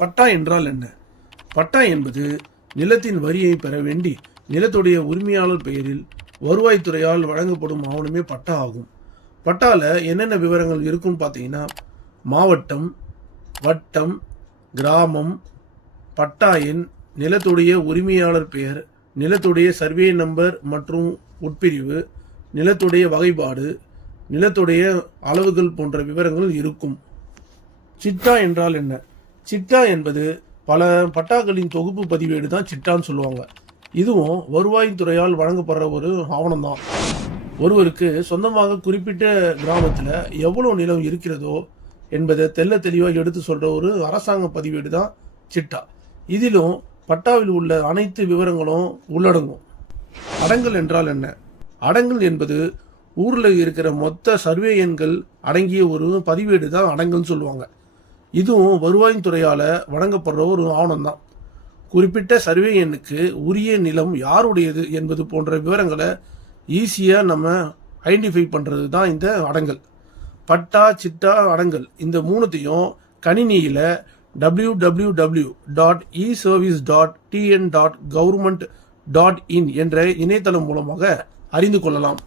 பட்டா என்றால் என்ன? பட்டா என்பது நிலத்தின் வரியை பெற வேண்டி நிலத்துடைய உரிமையாளர் பெயரில் வருவாய்த்துறையால் வழங்கப்படும் ஆவணமே பட்டா ஆகும். பட்டால என்னென்ன விவரங்கள் இருக்குன்னு பார்த்தீங்கன்னா, மாவட்டம், வட்டம், கிராமம், பட்டா எண், நிலத்துடைய உரிமையாளர் பெயர், நிலத்துடைய சர்வே நம்பர் மற்றும் உட்பிரிவு, நிலத்துடைய வகைப்பாடு, நிலத்துடைய அளவுகள் போன்ற விவரங்கள் இருக்கும். சிட்டா என்றால் என்ன? சிட்டா என்பது பல பட்டாக்களின் தொகுப்பு பதிவேடு தான் சிட்டான்னு சொல்லுவாங்க. இதுவும் வருவாய்த்துறையால் வழங்கப்படுற ஒரு ஆவணம் தான். ஒருவருக்கு சொந்தமாக குறிப்பிட்ட கிராமத்தில் எவ்வளோ நிலம் இருக்கிறதோ என்பதை தெல்ல தெளிவாக எடுத்து சொல்கிற ஒரு அரசாங்க பதிவேடு தான் சிட்டா. இதிலும் பட்டாவில் உள்ள அனைத்து விவரங்களும் உள்ளடங்கும். அடங்கல் என்றால் என்ன? அடங்கல் என்பது ஊரில் இருக்கிற மொத்த சர்வே எண்கள் அடங்கிய ஒரு பதிவேடு தான் அடங்கல்னு சொல்லுவாங்க. இதுவும் வருவாய்த்துறையால் வழங்கப்படுற ஒரு ஆவணம் தான். குறிப்பிட்ட சர்வே எண்ணுக்கு உரிய நிலம் யாருடையது என்பது போன்ற விவரங்களை ஈஸியாக நம்ம ஐடென்டிஃபை பண்ணுறது தான் இந்த அடங்கல். பட்டா, சிட்டா, அடங்கல் இந்த மூணுத்தையும் கணினியில் www.eservice.tn.government.in என்ற இணையதளம் மூலமாக அறிந்து கொள்ளலாம்.